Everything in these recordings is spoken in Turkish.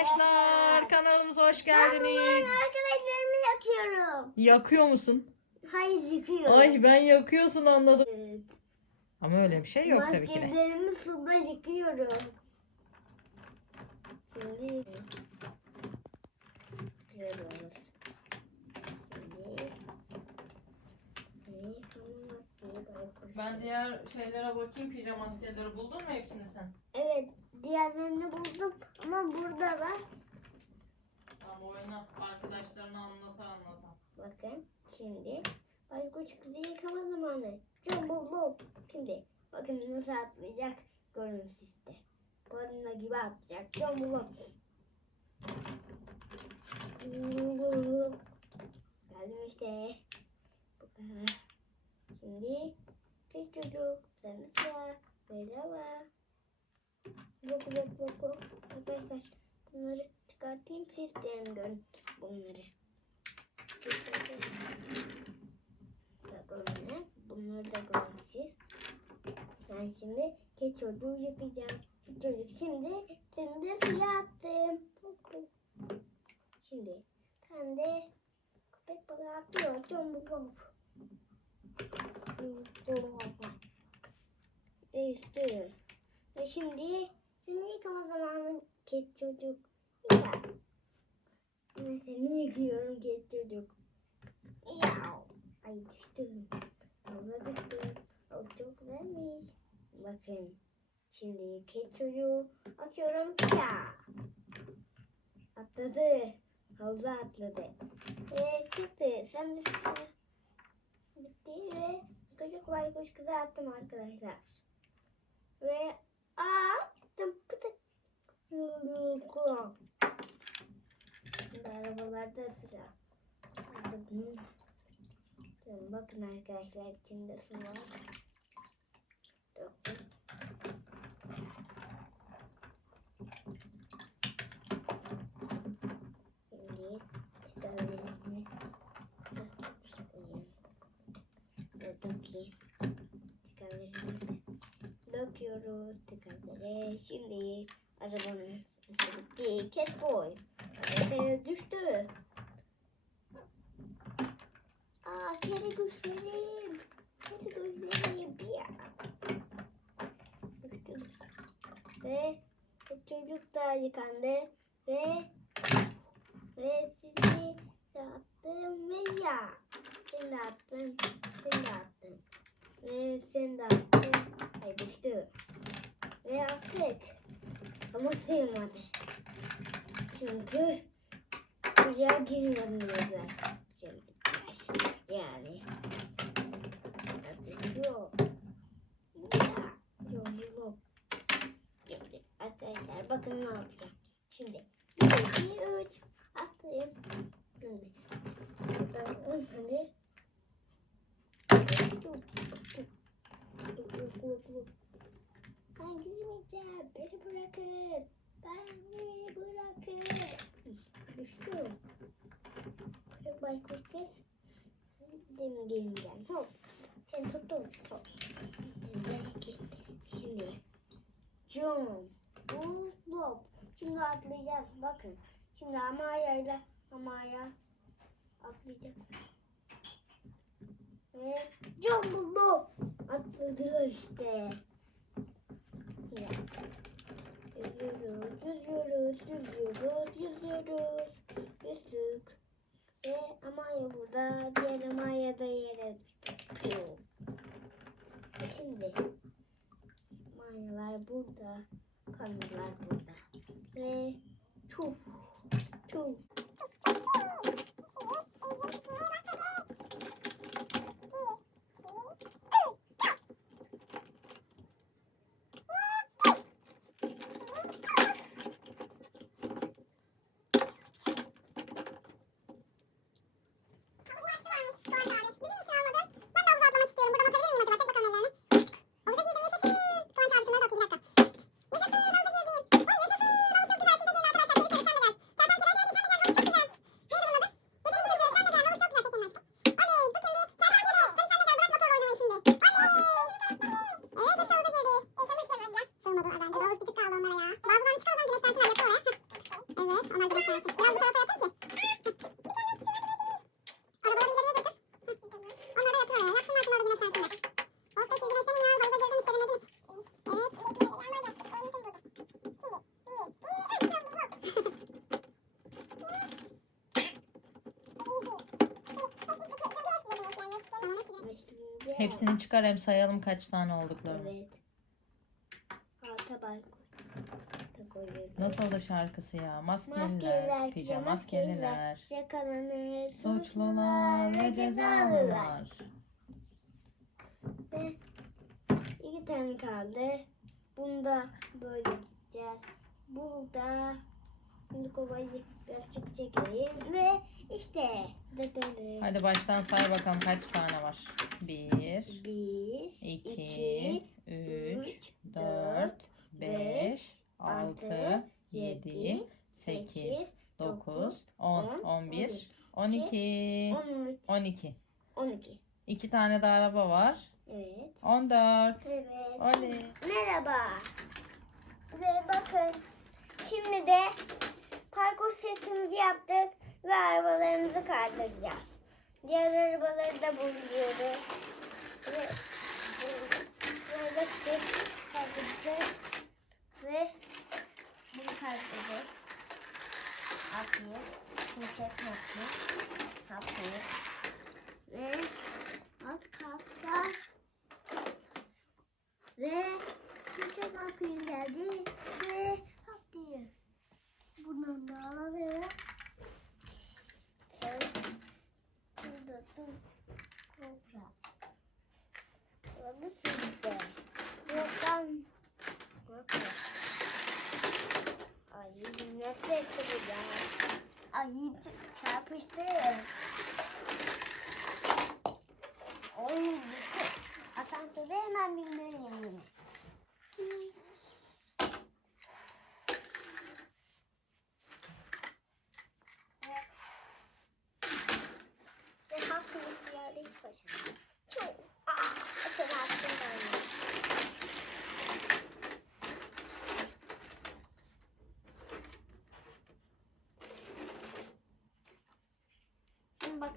arkadaşlar. Kanalımıza hoş geldiniz. Arkadaşlarımı yakıyorum. Yakıyor musun? Hayır yıkıyorum. Ay ben yakıyorsun anladım. Evet. Ama öyle bir şey yok tabii ki de. Maskelerimi suda yıkıyorum. Şimdi yıkıyoruz. Şimdi- Şimdi Ben diğer şeylere bakayım pijama maskeleri buldun mu hepsini sen? Evet, diğerlerini buldum ama buradalar. Tamam oyna arkadaşlarına anlata anlata. Bakın şimdi baykuş kızı yıkama zamanı. Çok buldum. Şimdi bakın nasıl atlayacak görün sizde. Koluna gibi atacak. Çok buldum. Geldim işte. Bu kadar. Şimdi küçük çocuk. Sen sıra. Merhaba. Yok yok yok yok. Arkadaşlar bunları çıkartayım siz de görün bunları. Bakalım Bunları da görün siz. Ben şimdi geç çocuğu yakacağım. Çocuk şimdi seni de suya attım. Şimdi sen de köpek balığı atlıyor. Çok mutlu. Ve üstü. Ve şimdi seni yıkama zamanı geç çocuk. Ya. Seni yıkıyorum geç çocuk. Yav. Ay düştüm. Havla düştüm. Çok güzelmiş. Bakın. Şimdi kek çocuğu atıyorum. Ya. Atladı. Havza atladı. Ve çıktı. Sen de. Bitti ve çocuk baykuş kızı attım arkadaşlar. Ve aa attım. Pıtı. Kulağım. Şimdi arabalarda sıra. Bakın. Bakın arkadaşlar içinde su var. Döktüm. Şimdi tedavilerini döktüm. Tedavilerini döküyoruz. Tedavileri. Şimdi arabanın bitti. Catboy. Arabaya düştü. Aa kere gözlerim. Kere gözlerim ya. Düştüm. Ve çocuk da yıkandı. Ve ve sizi attım ve ya. Seni de attım. Seni de attım. Ve seni de attım. Ay düştü. Ve attık. Ama sığmadı. Çünkü buraya. Şimdi yani. Artık yok. Yok yok. Arkadaşlar bakın ne yapacağım. Şimdi 1, 2, 3 attım. Şimdi buradan ön hani ben girmeyeceğim. Beni bırakın. Beni bırakın. Düştüm. Kırık baykuş kız. Demin gelmeyeceğim. Hop. Seni tuttum. Hop. Şimdi. Jump. Hop. Şimdi atlayacağız. Bakın. Şimdi Amaya'yla Amaya atlayacak. Ve jump hop. Atladı işte. Yüzüyoruz, yüzüyoruz, yüzüyoruz, yüzüyoruz. Yüzdük. Ve Amaya burada, diğer Amaya da yere düştü. Şimdi Mayalar burada, kameralar burada. Ve çuf, çuf. Hepsini çıkar hem sayalım kaç tane olduklarını. Evet. Alta bak. Nasıl da şarkısı ya? Maskeliler, Maskeliler, pijamaskeliler, Yakalanır. suçlular ve cezalılar. Ve iki tane kaldı. Bunda böyle gideceğiz. Burada şimdi kovayı birazcık çekeyim ve işte. Hadi baştan say bakalım kaç tane var. 1, Bir, 2, iki, 3, üç, 4, 5, altı, 6, 7, yedi, 8, 9, dokuz, 10, on, 11, 12, on üç, 12. on iki. 2 tane de araba var. Evet. 14. Evet. Oley. Merhaba. Ve bakın şimdi de parkur setimizi yaptık ve arabalarımızı kaldıracağız. Diğer arabaları da buluyoruz.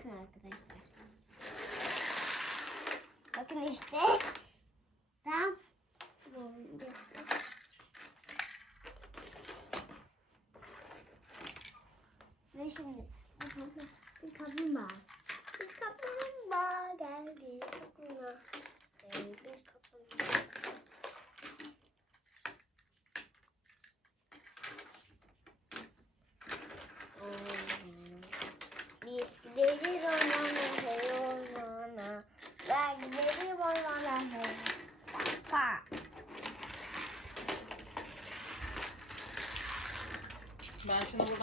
Bakın arkadaşlar. Bakın işte. Tam. Ve şimdi bakın bir kaplumbağa.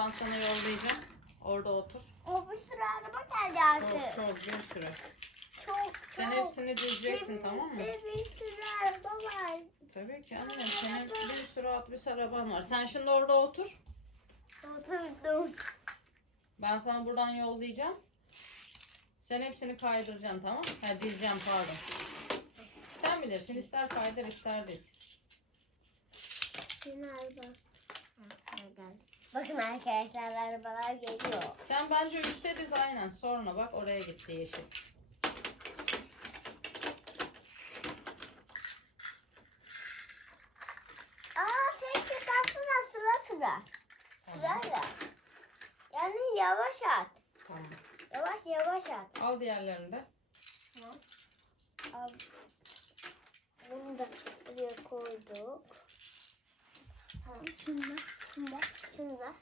Buradan sana yollayacağım. Orada otur. O bir sürü araba geldi Çok artık. çok bir sürü. Çok Sen çok. hepsini dizeceksin tamam mı? Bir sürü araba var. Tabii ki annem. Senin bir sürü atvis araban var. Sen şimdi orada otur. Oturdum. Ben sana buradan yollayacağım. Sen hepsini kaydıracaksın tamam mı? Ha dizeceğim pardon. Sen bilirsin ister kaydır ister diz. Yine araba. Ha, geldi. Bakın arkadaşlar arabalar geliyor. Sen bence üstte diz aynen. Sonra bak oraya gitti yeşil. Aa tek tek aslında sıra sıra. Tamam. Sırayla. Yani yavaş at. tamam. Yavaş yavaş at. Al diğerlerini de. Al. Bunu da buraya koyduk. Tamam. Şunda, şunda, şunda.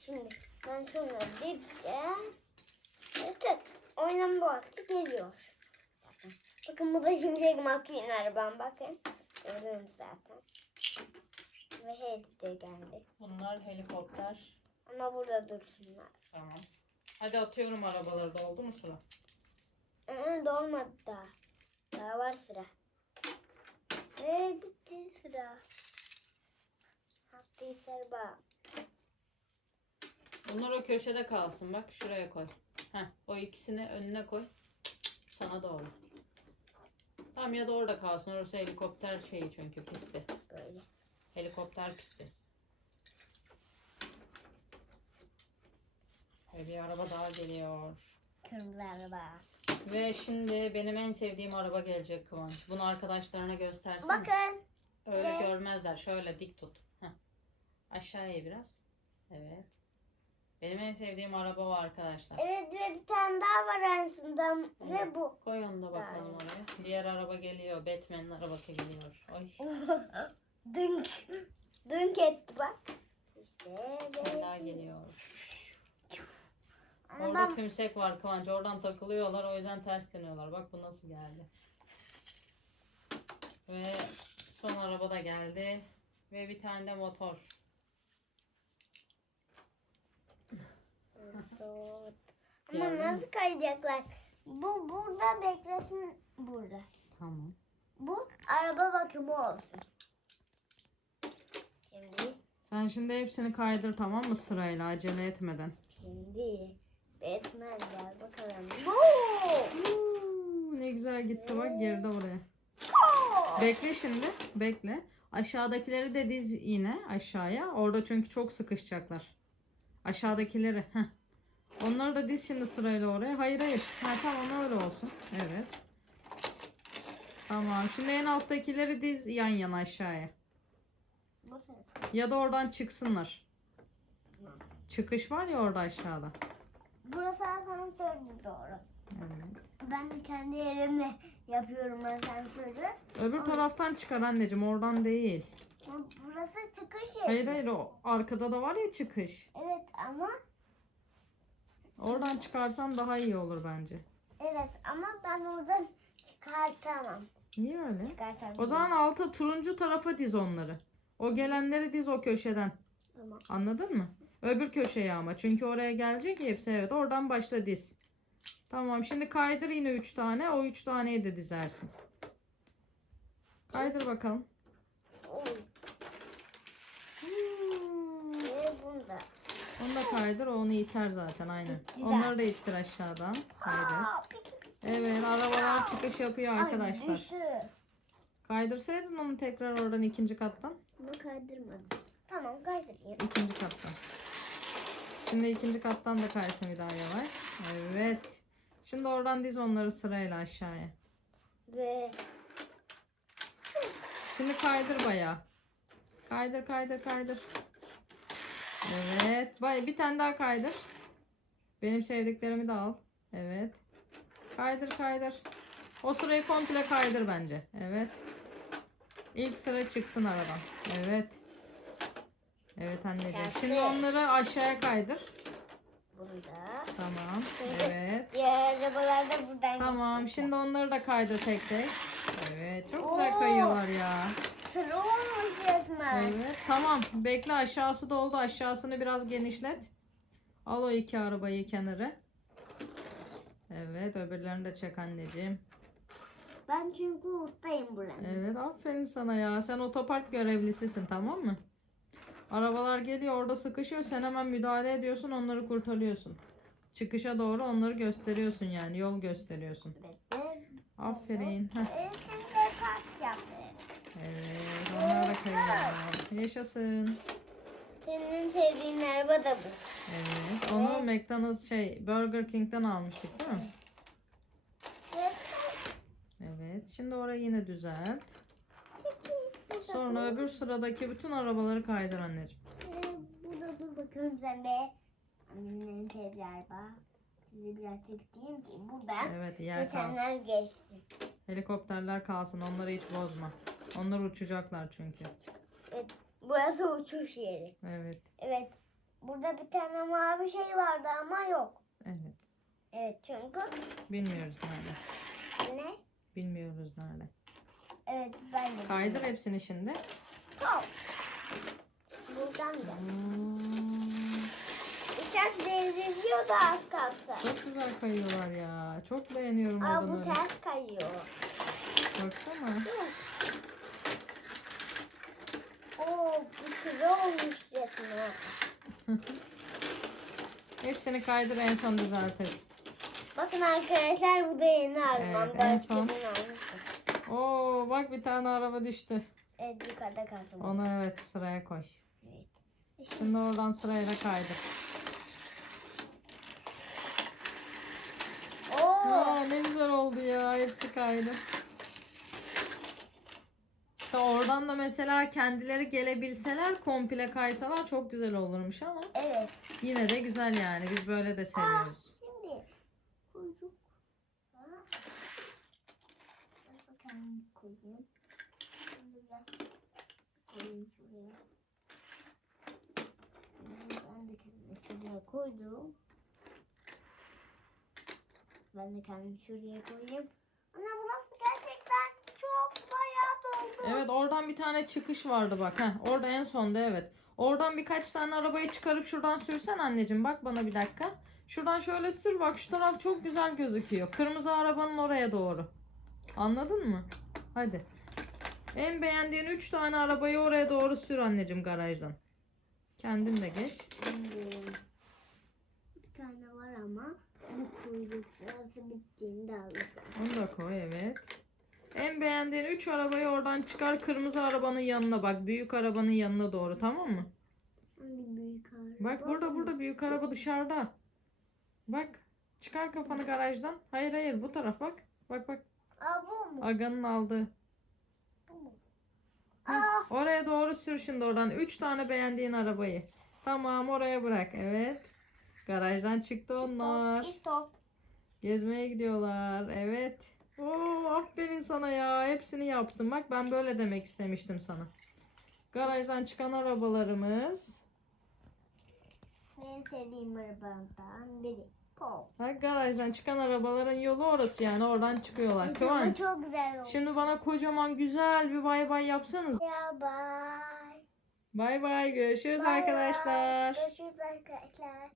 Şimdi ben şunu dipeceğim. İşte oynama vakti geliyor. Bakın. Bu da şimşek McQueen arabam bakın. Gördünüz zaten. Ve hep de geldi. Bunlar helikopter. Ama burada dursunlar. Tamam. Hadi atıyorum arabaları da oldu mu sıra? Ee, dolmadı daha. Daha var sıra. Ve bitti sıra. Sarba. Bunlar o köşede kalsın bak şuraya koy. Heh, o ikisini önüne koy. Sana doğru. Tamam ya da orada kalsın. Orası helikopter şeyi çünkü pisti. Böyle. Helikopter pisti. Ve bir araba daha geliyor. Kırmızı araba. Ve şimdi benim en sevdiğim araba gelecek Kıvanç. Bunu arkadaşlarına göstersin. Bakın. Öyle Ve- görmezler. Şöyle dik tut. Aşağıya biraz. Evet. Benim en sevdiğim araba var arkadaşlar. Evet ve bir tane daha var arasında. Ve bu. Koy onu da bakalım Yani. oraya. Diğer araba geliyor. Batman'in arabası geliyor. Ay. Dünk. Dünk etti bak. İşte. Bir daha geliyor. Ama Orada tümsek var Kıvanç. Oradan takılıyorlar. O yüzden ters dönüyorlar. Bak bu nasıl geldi. Ve son araba da geldi. Ve bir tane de motor. Tut. Ama Yardım nasıl kayacaklar? Bu burada beklesin burada. Tamam. Bu araba bakımı olsun. Şimdi Sen şimdi hepsini kaydır tamam mı sırayla acele etmeden. şimdi Batman gel bakalım. Bu. Ne güzel gitti bak geride oraya. Bekle şimdi. Bekle. Aşağıdakileri de diz yine aşağıya. Orada çünkü çok sıkışacaklar. Aşağıdakileri. Heh. Onları da diz şimdi sırayla oraya. Hayır hayır. Ha, tamam öyle olsun. Evet. Tamam. Şimdi en alttakileri diz yan yana aşağıya. Ya da oradan çıksınlar. Çıkış var ya orada aşağıda. Burası asansördü doğru. Evet. Ben kendi yerimle yapıyorum asansörü. Öbür taraftan çıkar anneciğim oradan değil. Ama Burası çıkış yeri. Hayır hayır o arkada da var ya çıkış. Evet ama Oradan çıkarsan daha iyi olur bence. evet ama ben oradan çıkartamam. Niye öyle? Çıkartamam. O zaman alta turuncu tarafa diz onları. O gelenleri diz o köşeden. Tamam. Anladın mı? Öbür köşeye ama. Çünkü oraya gelecek hepsi. Evet oradan başla diz. Tamam şimdi kaydır yine 3 tane. O 3 taneyi de dizersin. Kaydır bakalım. Oy. Ve bunda. Onu da kaydır. O onu iter zaten aynen. Güzel. Onları da ittir aşağıdan. Kaydır. Evet arabalar çıkış yapıyor arkadaşlar. Kaydırsaydın onu tekrar oradan ikinci kattan. Bunu kaydırmadım. Tamam kaydırayım. İkinci kattan. Şimdi ikinci kattan da kaysın bir daha yavaş. Evet. Şimdi oradan diz onları sırayla aşağıya. Ve Şimdi kaydır bayağı. Kaydır kaydır kaydır. Evet. Bay bir tane daha kaydır. Benim sevdiklerimi de al. Evet. Kaydır kaydır. O sırayı komple kaydır bence. Evet. İlk sıra çıksın aradan. Evet. Evet anneciğim. Şimdi onları aşağıya kaydır. bunda. Tamam. Evet. Diğer arabalar da buradan Tamam. Şimdi onları da kaydır tek tek. Evet. Çok güzel Oo. kayıyorlar ya. Sıra olmuş resmen. Evet. Tamam. Bekle aşağısı doldu. Aşağısını biraz genişlet. Al o iki arabayı kenara. Evet. Öbürlerini de çek anneciğim. Ben çünkü ustayım buranın. Evet. Aferin sana ya. Sen otopark görevlisisin tamam mı? Arabalar geliyor orada sıkışıyor. Sen hemen müdahale ediyorsun. Onları kurtarıyorsun. Çıkışa doğru onları gösteriyorsun yani. Yol gösteriyorsun. Aferin. Heh. Evet, şimdi park yaptı. Evet. Onlar da kayıyor. Yaşasın. Senin sevdiğin araba da bu. Evet. Onu McDonald's şey Burger King'den almıştık değil mi? Evet. Şimdi orayı yine düzelt. Sonra öbür sıradaki bütün arabaları kaydır anneciğim. Burada dur bakalım sen de. Annemin sevdiği araba. Size biraz çekeyim ki buradan Evet yer kalsın. geçsin. Helikopterler kalsın. Onları hiç bozma. Onlar uçacaklar çünkü. Burası uçuş yeri. Evet. Evet. Burada bir tane mavi şey vardı ama yok. Evet. Evet çünkü Bilmiyoruz nerede. ne? Bilmiyoruz nerede. Evet ben de. Kaydır hepsini şimdi. Hop. Buradan da. Hmm, Uçak devriliyor da az kalsa. Çok güzel kayıyorlar ya. Çok beğeniyorum Aa bu ters kayıyor. Baksana. Oo, bu kıza olmuş resmen. Hepsini kaydır en son düzeltirsin. Bakın arkadaşlar bu da yeni arabam. Evet, en son. Oo bak bir tane araba düştü. Evet yukarıda kalsın. Onu evet sıraya koy. Evet. İşte. Şimdi oradan sırayla kaydır. Oo. Aa, ne güzel oldu ya. Hepsi kaydı. İşte oradan da mesela kendileri gelebilseler komple kaysalar çok güzel olurmuş ama Evet. yine de güzel yani. Biz böyle de seviyoruz. Şimdi kuyruk. Ha. Da kendim koyayım. Şimdi biraz koyayım şuraya. Şimdi Ben de kendimi şuraya koydum. Ben de kendimi şuraya koyayım. Ana burası gerçekten çok bayağı doldu. Evet oradan bir tane çıkış vardı bak. Heh, orada en sonda evet. Oradan birkaç tane arabayı çıkarıp şuradan sürsen anneciğim. Bak bana bir dakika. Şuradan şöyle sür bak şu taraf çok güzel gözüküyor. Kırmızı arabanın oraya doğru. Anladın mı? Hadi. En beğendiğin 3 tane arabayı oraya doğru sür anneciğim garajdan. Kendin de geç. Bir tane var ama bu kuyruk sırası bittiğinde alacağım. Onu da koy evet. En beğendiğin 3 arabayı oradan çıkar kırmızı arabanın yanına bak. Büyük arabanın yanına doğru tamam mı? Büyük araba? Bak burada burada büyük araba dışarıda. Bak. Çıkar kafanı garajdan. Hayır hayır bu taraf bak. Bak bak. Aa bu mu? Aga'nın aldığı. Bu mu? Aa Oraya doğru sür şimdi oradan. 3 tane beğendiğin arabayı. Tamam oraya bırak. Evet. Garajdan çıktı onlar. stop. Gezmeye gidiyorlar. Evet. Oo, aferin sana ya. Hepsini yaptım. Bak ben böyle demek istemiştim sana. Garajdan çıkan arabalarımız. En sevdiğim arabalardan biri. Pop. Bak garajdan çıkan arabaların yolu orası yani. Oradan çıkıyorlar. Kıvanç. çok güzel oldu. Şimdi bana kocaman güzel bir bay bay yapsanız. Ya bye. Bay bay. Görüşürüz Bay bay. arkadaşlar. Görüşürüz arkadaşlar.